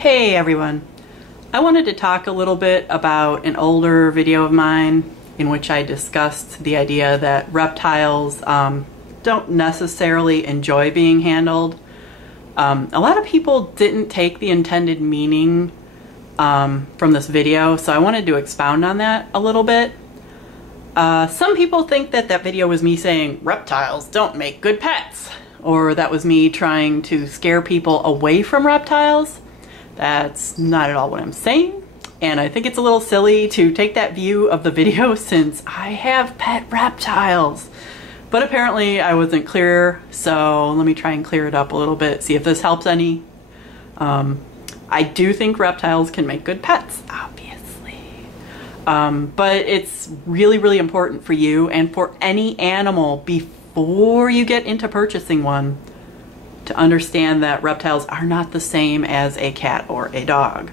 Hey everyone! I wanted to talk a little bit about an older video of mine in which I discussed the idea that reptiles don't necessarily enjoy being handled. A lot of people didn't take the intended meaning from this video, so I wanted to expound on that a little bit. Some people think that that video was me saying reptiles don't make good pets, or that was me trying to scare people away from reptiles. That's not at all what I'm saying, and I think it's a little silly to take that view of the video since I have pet reptiles. But apparently I wasn't clear, so let me try and clear it up a little bit, see if this helps any. I do think reptiles can make good pets, obviously. But it's really important for you and for any animal before you get into purchasing one to understand that reptiles are not the same as a cat or a dog.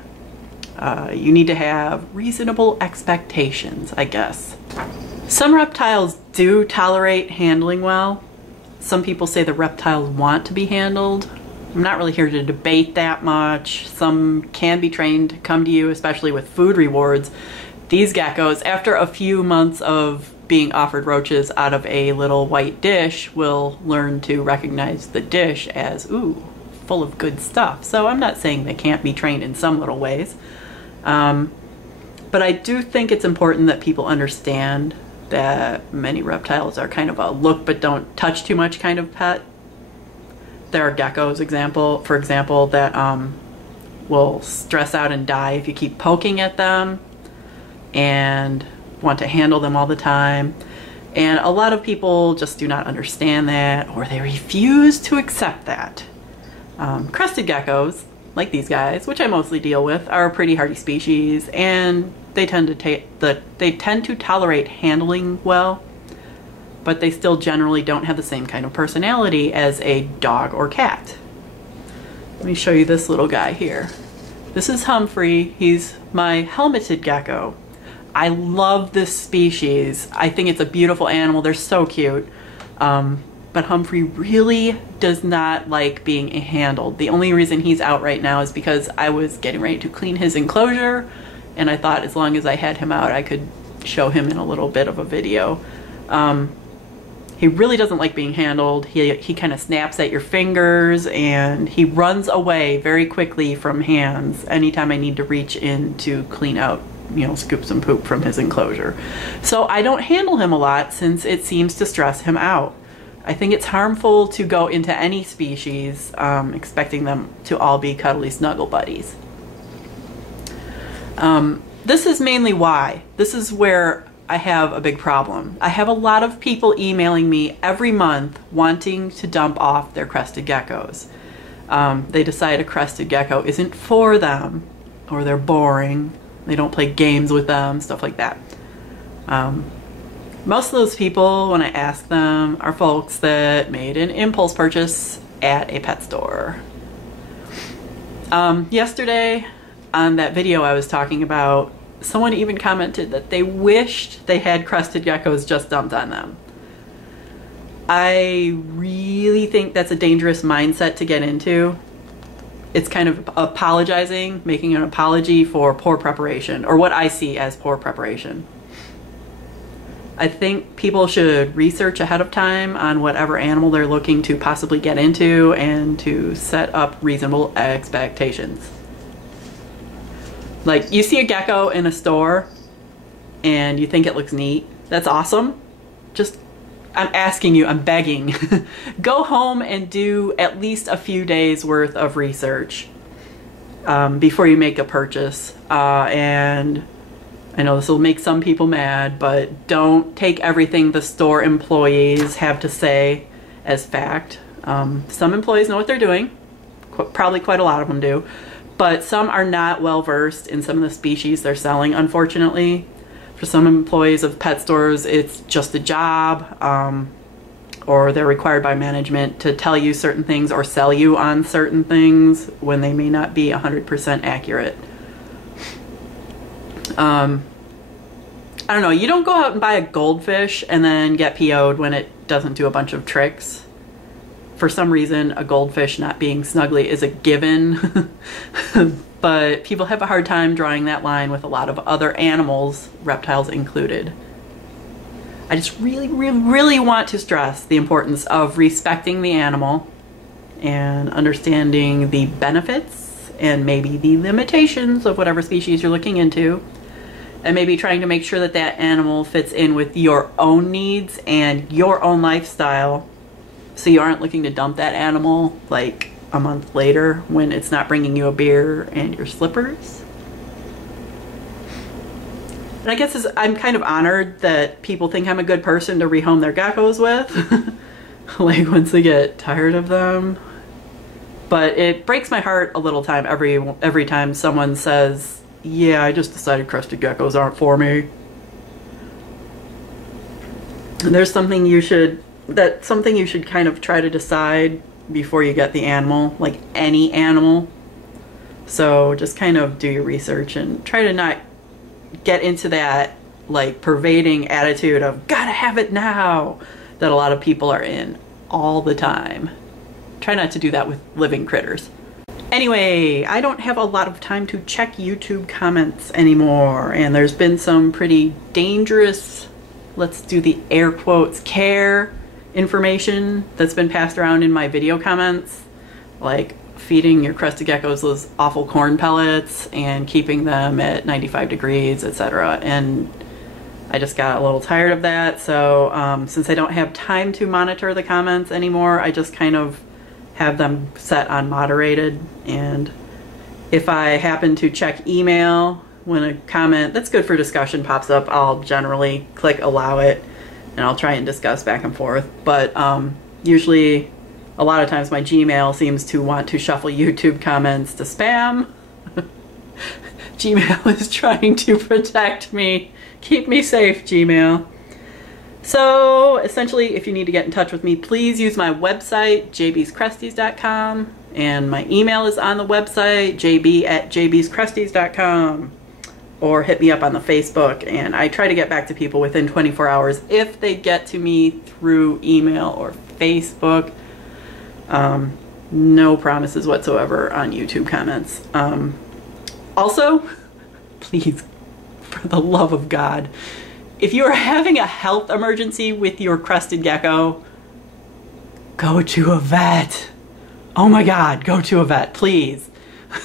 You need to have reasonable expectations, I guess. Some reptiles do tolerate handling well. Some people say the reptiles want to be handled. I'm not really here to debate that much. Some can be trained to come to you, especially with food rewards. These geckos, after a few months of being offered roaches out of a little white dish, will learn to recognize the dish as, ooh, full of good stuff. So I'm not saying they can't be trained in some little ways. But I do think it's important that people understand that many reptiles are kind of a look but don't touch too much kind of pet. There are geckos, for example, that will stress out and die if you keep poking at them and want to handle them all the time. And a lot of people just do not understand that, or they refuse to accept that. Crested geckos, like these guys, which I mostly deal with, are a pretty hardy species, and they tend to tolerate handling well, but they still generally don't have the same kind of personality as a dog or cat. Let me show you this little guy here. This is Humphrey. He's my helmeted gecko. I love this species. I think it's a beautiful animal. They're so cute. But Humphrey really does not like being handled. The only reason he's out right now is because I was getting ready to clean his enclosure, and I thought as long as I had him out, I could show him in a little bit of a video. He really doesn't like being handled. He kind of snaps at your fingers, and he runs away very quickly from hands anytime I need to reach in to clean out, scoop some poop from his enclosure. So I don't handle him a lot since it seems to stress him out. I think it's harmful to go into any species expecting them to all be cuddly snuggle buddies. This is mainly why. This is where I have a big problem. I have a lot of people emailing me every month wanting to dump off their crested geckos. They decide a crested gecko isn't for them, or they're boring. They don't play games with them, stuff like that. Most of those people, when I ask them, are folks that made an impulse purchase at a pet store. Yesterday, on that video I was talking about, someone even commented that they wished they had crested geckos just dumped on them. I really think that's a dangerous mindset to get into. It's kind of apologizing, making an apology for poor preparation, or what I see as poor preparation. I think people should research ahead of time on whatever animal they're looking to possibly get into and to set up reasonable expectations. Like, you see a gecko in a store and you think it looks neat. That's awesome. I'm asking you, I'm begging, go home and do at least a few days worth of research before you make a purchase. And I know this will make some people mad, but don't take everything the store employees have to say as fact. Some employees know what they're doing. Probably quite a lot of them do. But some are not well versed in some of the species they're selling, unfortunately. For some employees of pet stores, it's just a job, or they're required by management to tell you certain things or sell you on certain things when they may not be 100% accurate. I don't know, you don't go out and buy a goldfish and then get PO'd when it doesn't do a bunch of tricks. For some reason, a goldfish not being snuggly is a given. but people have a hard time drawing that line with a lot of other animals, reptiles included. I just really want to stress the importance of respecting the animal and understanding the benefits and maybe the limitations of whatever species you're looking into, and maybe trying to make sure that that animal fits in with your own needs and your own lifestyle, so you aren't looking to dump that animal like a month later when it's not bringing you a beer and your slippers. And I guess I'm kind of honored that people think I'm a good person to rehome their geckos with, like once they get tired of them. But it breaks my heart a little time every time someone says, yeah, I just decided crested geckos aren't for me. And there's something you should kind of try to decide before you get the animal, like any animal. So just kind of do your research and try to not get into that like pervading attitude of gotta have it now that a lot of people are in all the time. Try not to do that with living critters. Anyway, I don't have a lot of time to check YouTube comments anymore, and there's been some pretty dangerous, let's do the air quotes, care information that's been passed around in my video comments, like feeding your crested geckos those awful corn pellets and keeping them at 95 degrees, etc. And I just got a little tired of that, so since I don't have time to monitor the comments anymore, I just kind of have them set on moderated, and if I happen to check email when a comment that's good for discussion pops up, I'll generally click allow it and I'll try and discuss back and forth. But usually a lot of times my Gmail seems to want to shuffle YouTube comments to spam. Gmail is trying to protect me. Keep me safe, Gmail. So essentially, if you need to get in touch with me, please use my website, jbscresties.com, and my email is on the website, jb@jbscresties.com, or hit me up on the Facebook, and I try to get back to people within 24 hours if they get to me through email or Facebook. No promises whatsoever on YouTube comments. Also, please, for the love of God, if you are having a health emergency with your crested gecko, go to a vet. Oh my God, go to a vet, please.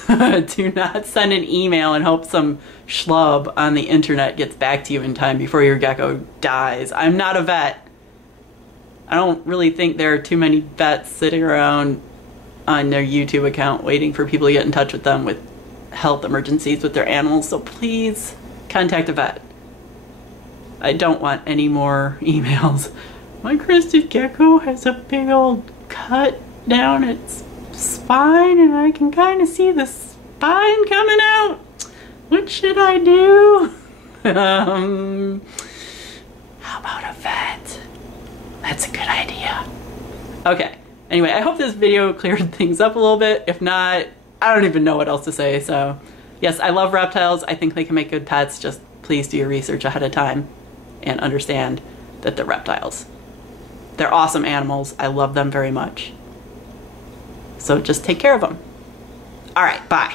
Do not send an email and hope some schlub on the internet gets back to you in time before your gecko dies. I'm not a vet. I don't really think there are too many vets sitting around on their YouTube account waiting for people to get in touch with them with health emergencies with their animals, so please contact a vet. I don't want any more emails. My crested gecko has a big old cut down its spine and I can kind of see the spine coming out. What should I do? How about a vet? That's a good idea. Okay, anyway, I hope this video cleared things up a little bit. If not, I don't even know what else to say. So yes, I love reptiles. I think they can make good pets. Just please do your research ahead of time and understand that they're reptiles. They're awesome animals. I love them very much. So just take care of them. All right, bye.